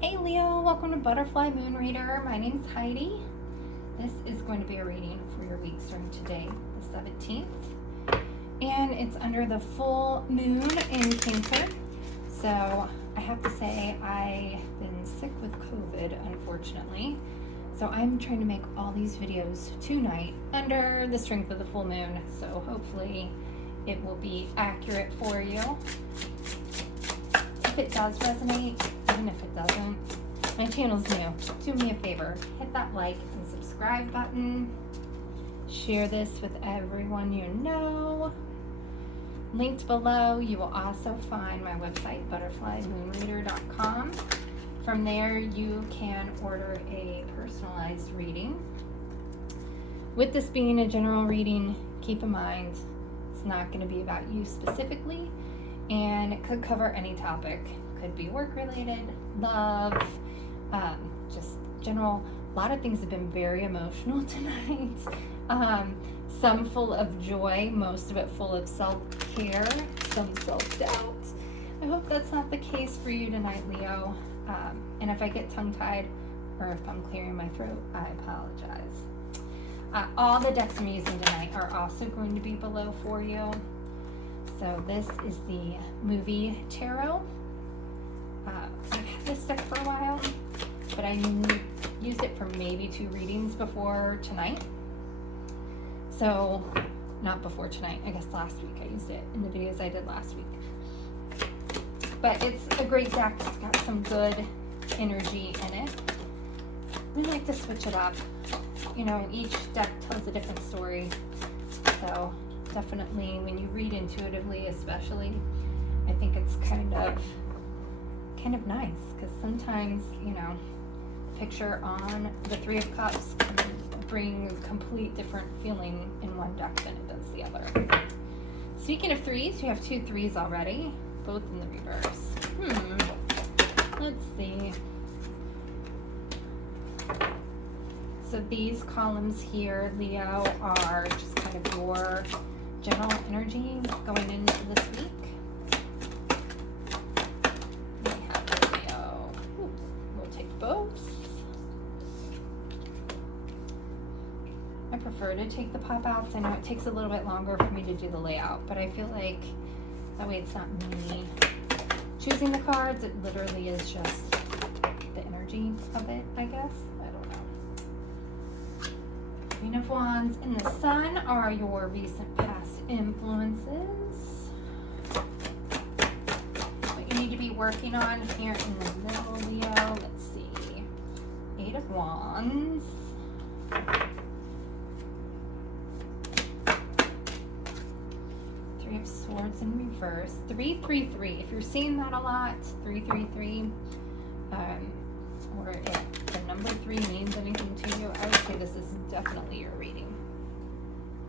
Hey Leo, welcome to Butterfly Moon Reader. My name's Heidi. This is going to be a reading for your week starting today, the 17th. And it's under the full moon in Cancer. So I have to say I've been sick with COVID, unfortunately. So I'm trying to make all these videos tonight under the strength of the full moon. So hopefully it will be accurate for you. If it does resonate, even if it doesn't, my channel's new. Do me a favor, hit that like and subscribe button. Share this with everyone you know. Linked below, you will also find my website, butterflymoonreader.com. From there, you can order a personalized reading. With this being a general reading, keep in mind, it's not going to be about you specifically, and it could cover any topic. Could be work-related, love, just general. A lot of things have been very emotional tonight. Some full of joy, most of it full of self-care, some self-doubt. I hope that's not the case for you tonight, Leo. And if I get tongue-tied or if I'm clearing my throat, I apologize. All the decks I'm using tonight are also going to be below for you. So this is the movie tarot. I've had this deck for a while, but I used it for maybe 2 readings before tonight. So, not before tonight, I guess last week I used it in the videos I did last week. But it's a great deck. It's got some good energy in it. We like to switch it up. You know, each deck tells a different story. So, definitely when you read intuitively, especially, I think it's kind of nice, because sometimes, you know, picture on the 3 of Cups can bring a complete different feeling in one deck than it does the other. Speaking of 3s, you have 2 3s already, both in the reverse. Let's see. So these columns here, Leo, are just kind of your general energy going into this week. Both. I prefer to take the pop outs. I know it takes a little bit longer for me to do the layout, but I feel like that way it's not me choosing the cards. It literally is just the energy of it, I guess. I don't know. Queen of Wands and the Sun are your recent past influences. What you need to be working on here in the middle, Leo. Let's see. 8 of Wands. 3 of Swords in reverse. 3 3 3. If you're seeing that a lot, 3 3 3, or if the number 3 means anything to you, I would say this is definitely your reading.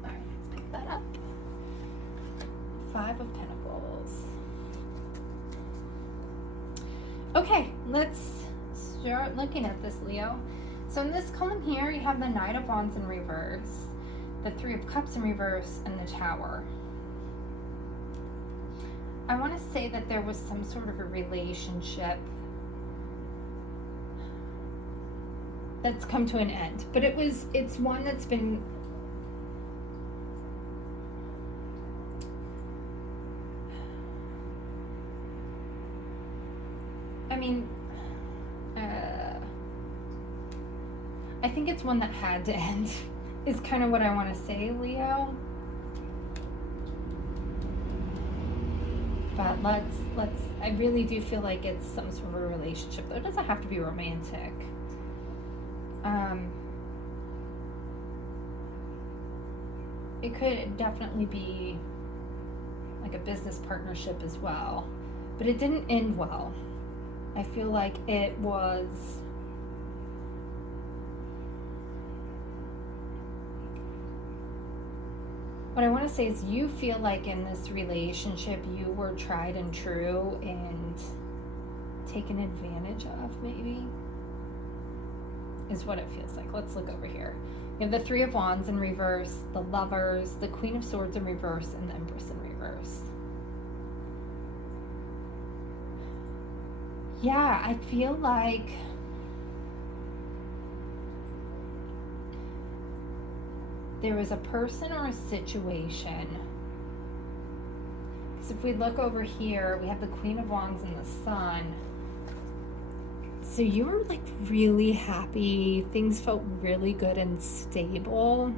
All right, let's pick that up. 5 of Pentacles. Okay, let's start looking at this, Leo. So in this column here, you have the Knight of Wands in reverse, the 3 of Cups in reverse, and the Tower. I want to say that there was some sort of a relationship that's come to an end, but it's one that's been I think it's one that had to end, is kind of what I want to say, Leo. But let's, I really do feel like it's some sort of a relationship, though it doesn't have to be romantic. It could definitely be like a business partnership as well, but it didn't end well. I feel like it was what I want to say is you feel like in this relationship you were tried and true and taken advantage of, maybe, is what it feels like. Let's look over here. You have the 3 of Wands in reverse, the Lovers, the Queen of Swords in reverse, and the Empress in reverse. yeah, I feel like there was a person or a situation. Because if we look over here, we have the Queen of Wands and the Sun. So you were like really happy. Things felt really good and stable.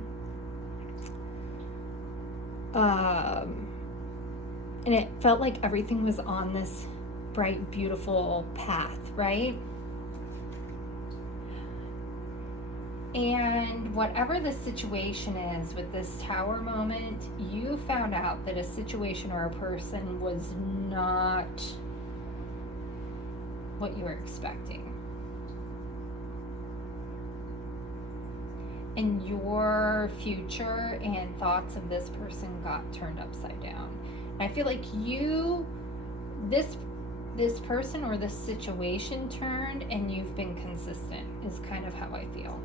And it felt like everything was on this bright, beautiful path, right? And whatever the situation is with this Tower moment, you found out that a situation or a person was not what you were expecting. And your future and thoughts of this person got turned upside down. And I feel like this person or this situation turned, and you've been consistent, is kind of how I feel.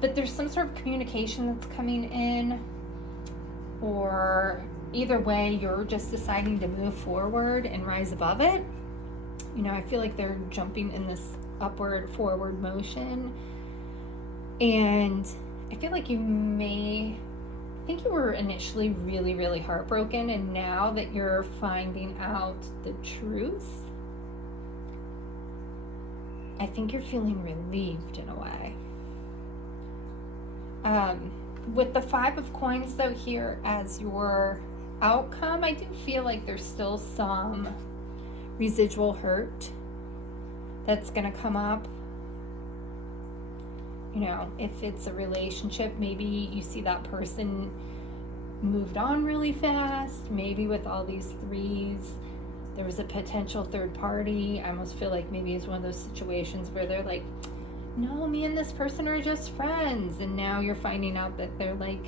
But there's some sort of communication that's coming in, or either way, you're just deciding to move forward and rise above it. You know, I feel like they're jumping in this upward, forward motion. And I feel like I think you were initially really, really heartbroken, and now that you're finding out the truth, I think you're feeling relieved in a way. With the Five of Coins though here as your outcome, I do feel like there's still some residual hurt that's gonna come up. You know, if it's a relationship, maybe you see that person moved on really fast. Maybe with all these threes, there was a potential third party. I almost feel like maybe it's one of those situations where they're like, no, me and this person are just friends. And now you're finding out that they're like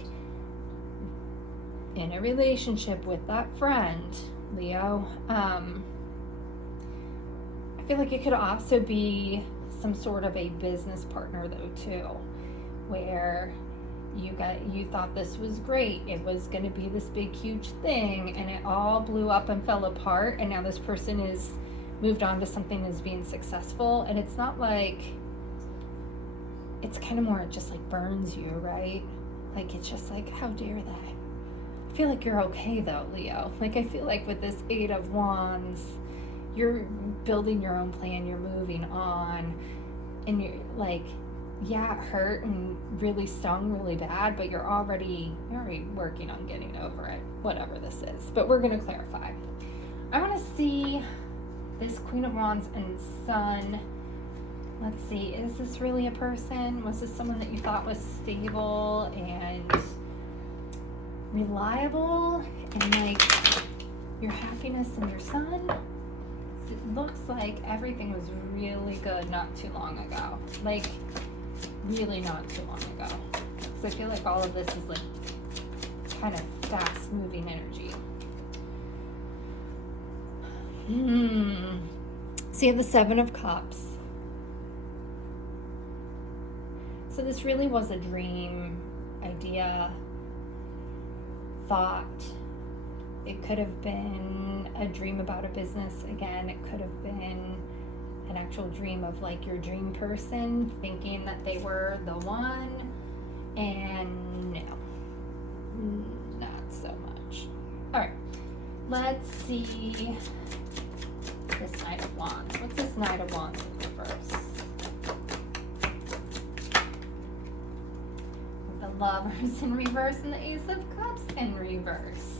in a relationship with that friend, Leo. I feel like it could also be some sort of a business partner though too, where you thought this was great. It was going to be this big, huge thing, and it all blew up and fell apart. And now this person is moved on to something that's being successful. And it's not like, it's kind of more, it just like burns you, right? Like, it's just like, how dare they? I feel like you're okay though, Leo. Like, I feel like with this Eight of Wands, you're building your own plan, you're moving on, and you're like, yeah, it hurt and really stung really bad, but you're already working on getting over it, whatever this is. But we're going to clarify. I want to see this Queen of Wands and Sun. Let's see, is this really a person? Was this someone that you thought was stable and reliable, and like your happiness and your Sun? It looks like everything was really good not too long ago. Like, really not too long ago. Because I feel like all of this is like kind of fast moving energy. So you have the Seven of Cups. So this really was a dream, idea, thought. It could have been a dream about a business. Again, it could have been an actual dream of like your dream person thinking that they were the one. And no, not so much. All right, let's see this Knight of Wands. What's this Knight of Wands in reverse? The Lovers in reverse and the Ace of Cups in reverse.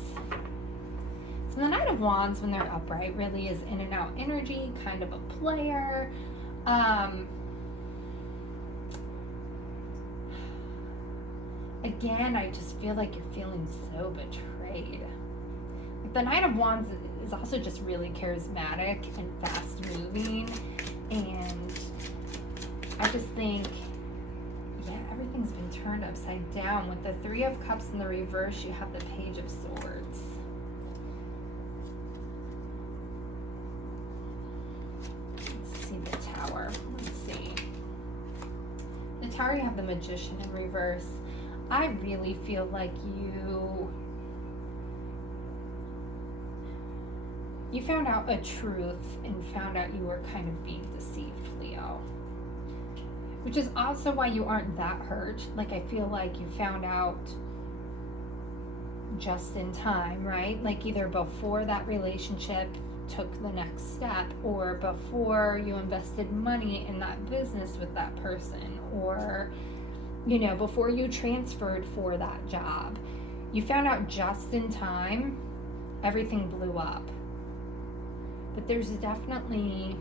So the Knight of Wands, when they're upright, really is in and out energy, kind of a player. Again, I just feel like you're feeling so betrayed. The Knight of Wands is also just really charismatic and fast moving, and I just think, yeah, everything's been turned upside down. With the Three of Cups in the reverse, you have the Page of Swords. Let's see the Tower. Let's see. The Tower, you have the Magician in reverse. I really feel like You found out a truth and found out you were kind of being deceived, Leo. Which is also why you aren't that hurt. Like, I feel like you found out just in time, right? Like, either before that relationship took the next step, or before you invested money in that business with that person, or, you know, before you transferred for that job. You found out just in time, everything blew up. But there's definitely,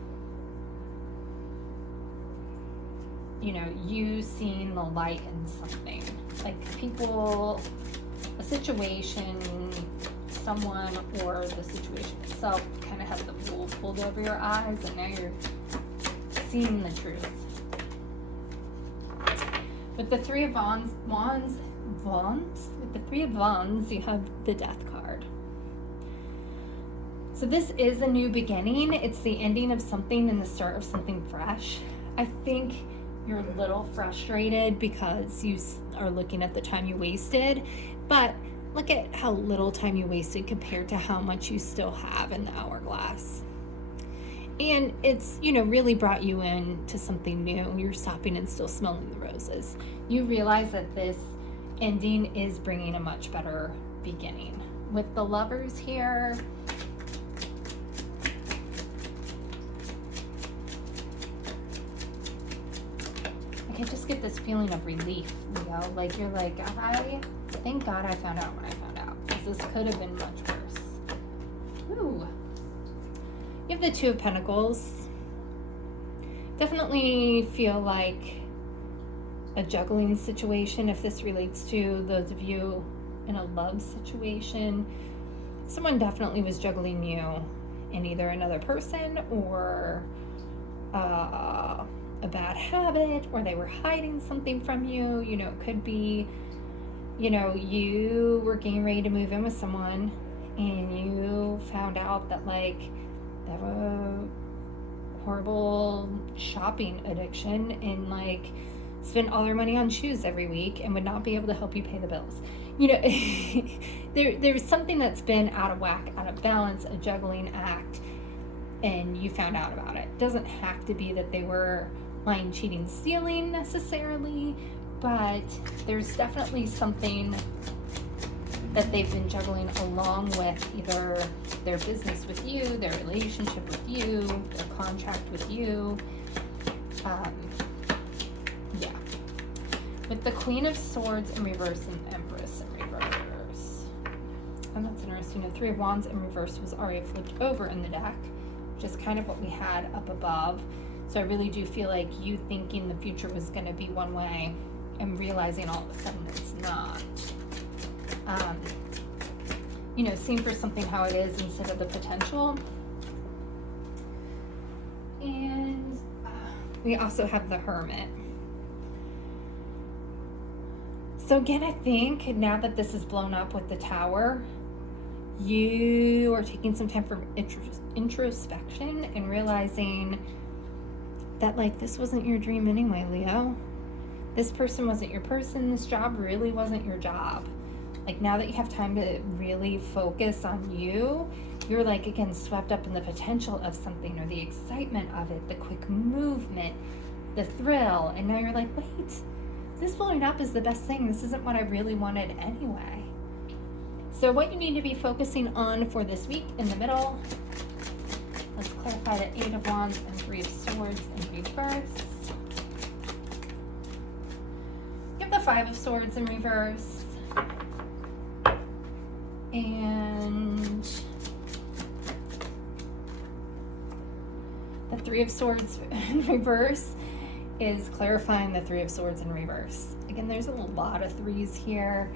you know, you seeing the light in something. Like, people, a situation, someone, or the situation itself kind of has the wool pulled over your eyes, and now you're seeing the truth. With the Three of Wands, with the Three of Wands, you have the Death card. So this is a new beginning. It's the ending of something and the start of something fresh. I think you're a little frustrated because you are looking at the time you wasted, but look at how little time you wasted compared to how much you still have in the hourglass. And it's, you know, really brought you into something new. You're stopping and still smelling the roses. You realize that this ending is bringing a much better beginning. With the Lovers here, I just get this feeling of relief, you know, like you're like, thank God I found out when I found out, because this could have been much worse. Ooh. You have the Two of Pentacles. Definitely feel like a juggling situation if this relates to those of you in a love situation. Someone definitely was juggling you in either another person or a bad habit, or they were hiding something from you. You know, it could be, you know, you were getting ready to move in with someone and you found out that, like, they have a horrible shopping addiction and, like, spend all their money on shoes every week and would not be able to help you pay the bills. You know, there's something that's been out of whack, out of balance, a juggling act, and you found out about it. It doesn't have to be that they were lying, cheating, stealing necessarily, but there's definitely something that they've been juggling along with either their business with you, their relationship with you, their contract with you. Yeah. With the Queen of Swords in reverse and Empress in reverse. And that's interesting. The Three of Wands in reverse was already flipped over in the deck, which is kind of what we had up above. So I really do feel like you thinking the future was going to be one way and realizing all of a sudden it's not. You know, seeing for something how it is instead of the potential. And we also have the Hermit. So again, I think now that this is blown up with the Tower, you are taking some time for introspection and realizing that, like, this wasn't your dream anyway, Leo. This person wasn't your person. This job really wasn't your job. Like, now that you have time to really focus on you, you're, like, again, swept up in the potential of something, or the excitement of it, the quick movement, the thrill. And now you're like, wait, this blowing up is the best thing. This isn't what I really wanted anyway. So what you need to be focusing on for this week in the middle, let's clarify the Eight of Wands and Three of Swords in reverse. You have the Five of Swords in reverse. And the Three of Swords in reverse is clarifying the Three of Swords in reverse. Again, there's a lot of threes here.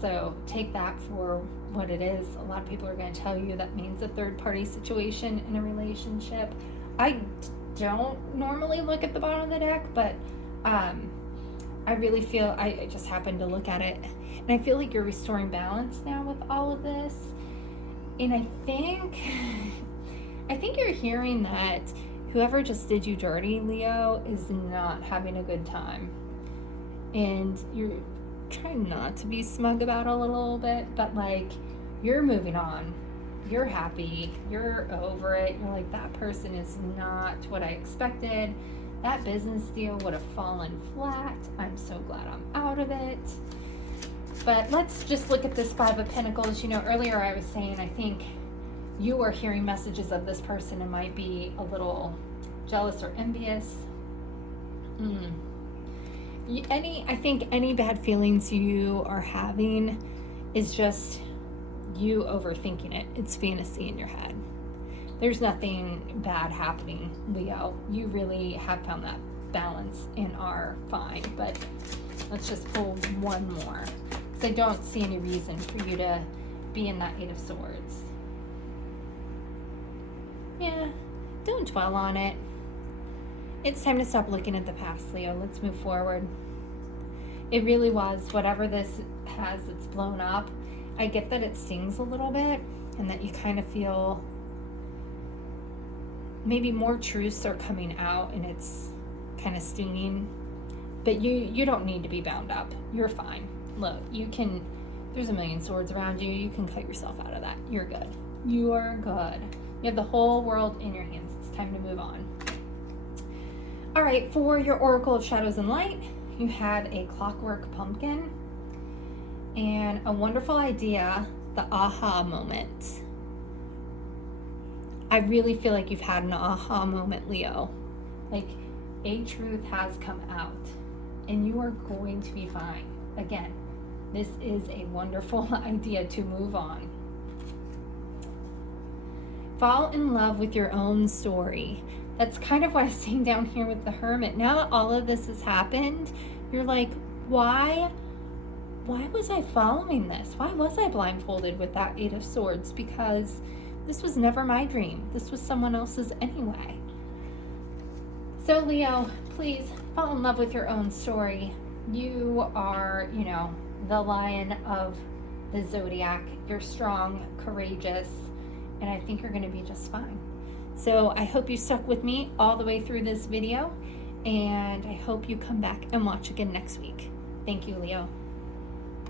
So take that for what it is. A lot of people are going to tell you that means a third party situation in a relationship. I don't normally look at the bottom of the deck, but I really feel, I just happened to look at it, and I feel like you're restoring balance now with all of this. And I think you're hearing that whoever just did you dirty, Leo, is not having a good time. And you're trying not to be smug about it a little bit, but, like, you're moving on. you're happy, you're over it, you're like, that person is not what I expected. That business deal would have fallen flat. I'm so glad I'm out of it. But let's just look at this Five of Pentacles. You know, earlier I was saying I think you are hearing messages of this person and might be a little jealous or envious. I think any bad feelings you are having is just you overthinking it. It's fantasy in your head. There's nothing bad happening, Leo. You really have found that balance and are fine. But let's just pull one more, because I don't see any reason for you to be in that Eight of Swords. Yeah, don't dwell on it. It's time to stop looking at the past, Leo. Let's move forward. It really was, whatever this has, it's blown up. I get that it stings a little bit and that you kind of feel maybe more truths are coming out and it's kind of stinging. But you don't need to be bound up. You're fine. Look, you can, there's a million swords around you. You can cut yourself out of that. You're good. You are good. You have the whole world in your hands. It's time to move on. All right, for your Oracle of Shadows and Light, you had a clockwork pumpkin and a wonderful idea, the aha moment. I really feel like you've had an aha moment, Leo. Like a truth has come out and you are going to be fine. Again, this is a wonderful idea to move on. Fall in love with your own story. That's kind of what I'm seeing down here with the Hermit. Now that all of this has happened, you're like, why was I following this? Why was I blindfolded with that Eight of Swords? Because this was never my dream. This was someone else's anyway. So Leo, please fall in love with your own story. You are, you know, the lion of the zodiac. You're strong, courageous, and I think you're going to be just fine. So I hope you stuck with me all the way through this video, and I hope you come back and watch again next week. Thank you, Leo.